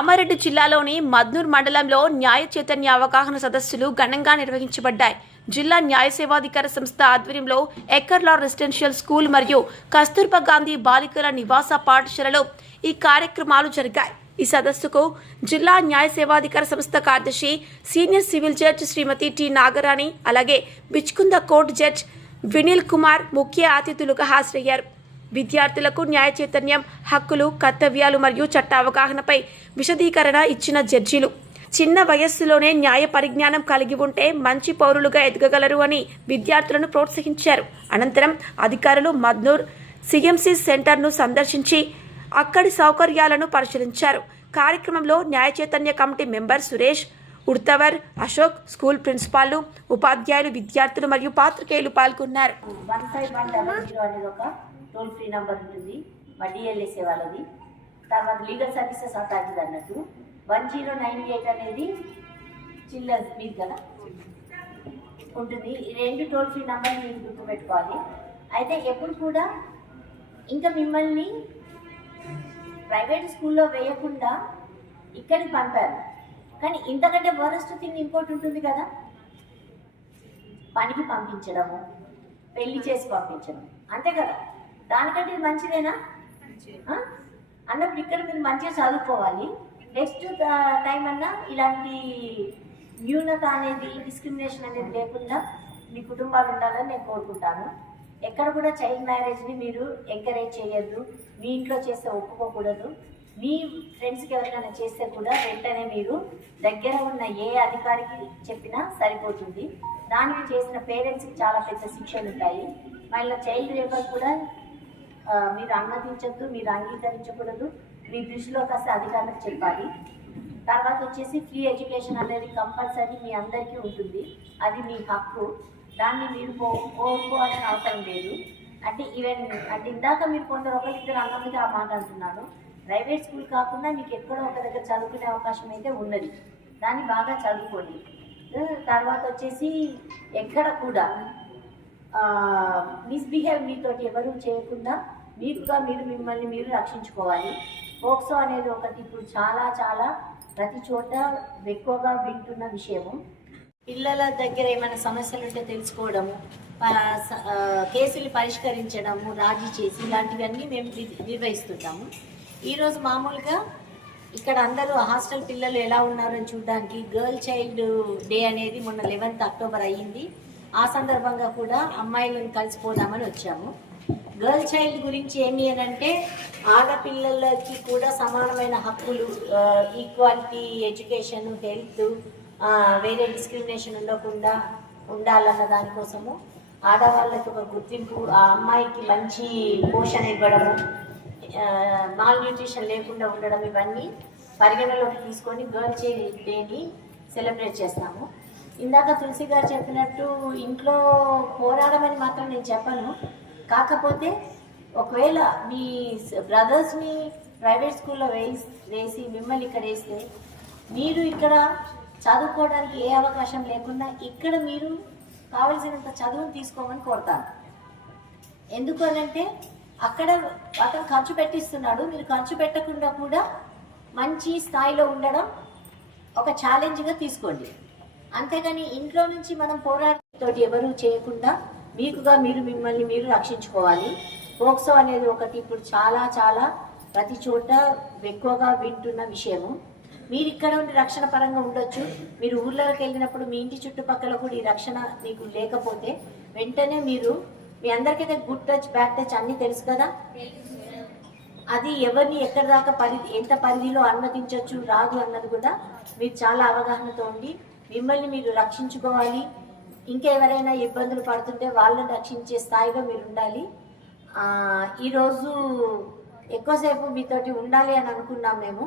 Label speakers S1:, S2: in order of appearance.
S1: కామారెడ్డి జిల్లాలోని మద్నూర్ మండలంలో న్యాయ చైతన్య అవగాహన సదస్సులు ఘనంగా నిర్వహించబడ్డాయి. జిల్లా న్యాయ సేవాధికార సంస్థ ఆధ్వర్యంలో ఎక్కర్లా రెసిడెన్షియల్ స్కూల్ మరియు కస్తూర్బా గాంధీ బాలికల నివాస పాఠశాలలో ఈ కార్యక్రమాలు జరిగాయి. ఈ సదస్సుకు జిల్లా న్యాయ సేవాధికార సంస్థ కార్యదర్శి senior civil judge Shrimati T Nagarani అలాగే బిచ్కుంద కోర్టు జడ్జ్ వినిల్ కుమార్ ముఖ్య అతిథులుగా హాజరయ్యారు. విద్యార్థులకు న్యాయ చైతన్యం హక్కులు కర్తవ్యాలు మరియు చట్ట అవగాహనపై విశదీకరణ ఇచ్చిన జడ్జీలు. చిన్న వయస్సులోనే న్యాయ పరిజ్ఞానం కలిగి ఉంటే మంచి పౌరులుగా ఎదగగలరు అని విద్యార్థులను ప్రోత్సహించారు. అనంతరం అధికారులు మద్నూర్ సిఎంసి సెంటర్ను సందర్శించి అక్కడి సౌకర్యాలను పరిశీలించారు. కార్యక్రమంలో న్యాయ Chaitanya committee member Suresh Udatawar Ashok school principal ఉపాధ్యాయులు విద్యార్థులు మరియు పాత్రికేయులు పాల్గొన్నారు.
S2: టోల్ ఫ్రీ నెంబర్ ఉంటుంది. మా డిఎల్ఏసే వాళ్ళది. తర్వాత లీగల్ సర్వీసెస్ అథారిటీ అన్నట్టు. వన్ జీరో నైన్ ఎయిట్ అనేది చిల్లర్ మీద కదా? ఉంటుంది. ఈ రెండు టోల్ ఫ్రీ నెంబర్ మీరు గుర్తుపెట్టుకోవాలి. అయితే ఎప్పుడు కూడా ఇంకా మిమ్మల్ని ప్రైవేట్ స్కూల్లో వేయకుండా ఇక్కడికి పంపారు. కానీ ఇంతకంటే వరస్ట్ థింగ్ ఇంకోటి ఉంటుంది కదా? పనికి పంపించడము పెళ్ళి చేసి పంపించడం. అంతే కదా? దానికంటే ఇది మంచిదేనా? అన్నప్పుడు ఇక్కడ మీరు మంచిగా చదువుకోవాలి. నెక్స్ట్ టైం అన్నా ఇలాంటి న్యూనత అనేది డిస్క్రిమినేషన్ అనేది లేకుండా మీ కుటుంబాలు ఉండాలని నేను కోరుకుంటాను. ఎక్కడ కూడా చైల్డ్ మ్యారేజ్ని మీరు ఎంకరేజ్ చేయొద్దు. మీ ఇంట్లో చేస్తే ఒప్పుకోకూడదు. మీ ఫ్రెండ్స్కి ఎవరికైనా చేస్తే కూడా వెంటనే మీరు దగ్గర ఉన్న ఏ అధికారికి చెప్పినా సరిపోతుంది. దానికి చేసిన పేరెంట్స్కి చాలా పెద్ద శిక్షలు ఉంటాయి మళ్ళీ చైల్డ్ లేబర్ కూడా మీరు అనుమతించద్దు మీరు అంగీకరించకూడదు. మీ దృష్టిలో కాస్త అధికారులకు చెప్పాలి. తర్వాత వచ్చేసి ఫ్రీ ఎడ్యుకేషన్ అనేది కంపల్సరీ మీ అందరికీ ఉంటుంది. అది మీ హక్కు. దాన్ని మీరు కో కోరుకోవాల్సిన అవసరం లేదు. అంటే ఈవెన్ అంటే ఇందాక మీరు కొందరు ఒకరిద్దరు అన్నందుకు ఆ మాట అంటున్నాను ప్రైవేట్ స్కూల్ కాకుండా మీకు ఎక్కడో ఒక దగ్గర చదువుకునే అవకాశం అయితే ఉన్నది. దాన్ని బాగా చదువుకోండి. తర్వాత వచ్చేసి ఎక్కడ కూడా మిస్బిహేవ్ మీతోటి ఎవరు చేయకుండా మీకుగా మీరు మిమ్మల్ని మీరు రక్షించుకోవాలి. పోక్సో అనేది ఒకటి ఇప్పుడు చాలా చాలా ప్రతి చోట ఎక్కువగా వింటున్న విషయము. పిల్లల దగ్గర ఏమైనా సమస్యలు ఉంటే తెలుసుకోవడము స- కేసులు పరిష్కరించడము రాజీ చేసి ఇలాంటివన్నీ మేము నిర్వహిస్తుంటాము. ఈరోజు మామూలుగా ఇక్కడ అందరూ హాస్టల్ పిల్లలు ఎలా ఉన్నారో చూడడానికి గర్ల్ చైల్డ్ డే అనేది మొన్న లెవెన్త్ అక్టోబర్ అయ్యింది. ఆ సందర్భంగా కూడా అమ్మాయిలను కలిసిపోదామని వచ్చాము. గర్ల్ చైల్డ్ గురించి ఏమి అని అంటే ఆడపిల్లలకి కూడా సమానమైన హక్కులు ఈక్వాలిటీ ఎడ్యుకేషన్ హెల్త్ వేరే డిస్క్రిమినేషన్ ఉండకుండా ఉండాలన్న దానికోసము ఆడవాళ్ళకి ఒక గుర్తింపు ఆ అమ్మాయికి మంచి పోషణ ఇవ్వడము మాల్ న్యూట్రిషన్ లేకుండా ఉండడం ఇవన్నీ పరిగణలోకి తీసుకొని గర్ల్ చైల్డ్ డేని సెలబ్రేట్ చేస్తాము. ఇందాక తులసి గారు చెప్పినట్టు ఇంట్లో పోరాడమని మాత్రం నేను చెప్పను. కాకపోతే ఒకవేళ మీ బ్రదర్స్ని ప్రైవేట్ స్కూల్లో వేసి వేసి మిమ్మల్ని ఇక్కడ వేస్తే మీరు ఇక్కడ చదువుకోవడానికి ఏ అవకాశం లేకుండా ఇక్కడ మీరు కావలసినంత చదువును తీసుకోమని కోరుతాను. ఎందుకు అనంటే అక్కడ అతను ఖర్చు పెట్టిస్తున్నాడు. మీరు ఖర్చు పెట్టకుండా కూడా మంచి స్థాయిలో ఉండడం ఒక ఛాలెంజ్గా తీసుకోండి. అంతేగాని ఇంట్లో నుంచి మనం పోరాటంతో ఎవరు చేయకుండా మీకుగా మీరు మిమ్మల్ని మీరు రక్షించుకోవాలి. పోక్సో అనేది ఒకటి ఇప్పుడు చాలా చాలా ప్రతి చోట ఎక్కువగా వింటున్న విషయము. మీరు ఇక్కడ ఉండి రక్షణ పరంగా ఉండొచ్చు. మీరు ఊర్లోకి వెళ్ళినప్పుడు మీ ఇంటి చుట్టుపక్కల కూడా ఈ రక్షణ మీకు లేకపోతే వెంటనే మీరు మీ అందరికైతే గుడ్ టచ్ బ్యాడ్ టచ్ అన్నీ తెలుసు కదా? అది ఎవరిని ఎక్కడ దాకా పరిధి ఎంత పరిధిలో అనుమతించవచ్చు రాదు అన్నది కూడా మీరు చాలా అవగాహనతో ఉండి మిమ్మల్ని మీరు రక్షించుకోవాలి. ఇంకా ఎవరైనా ఇబ్బందులు పడుతుంటే వాళ్ళని రక్షించే స్థాయిలో మీరు ఉండాలి. ఈరోజు ఎక్కువసేపు మీతోటి ఉండాలి అని అనుకున్నాం మేము.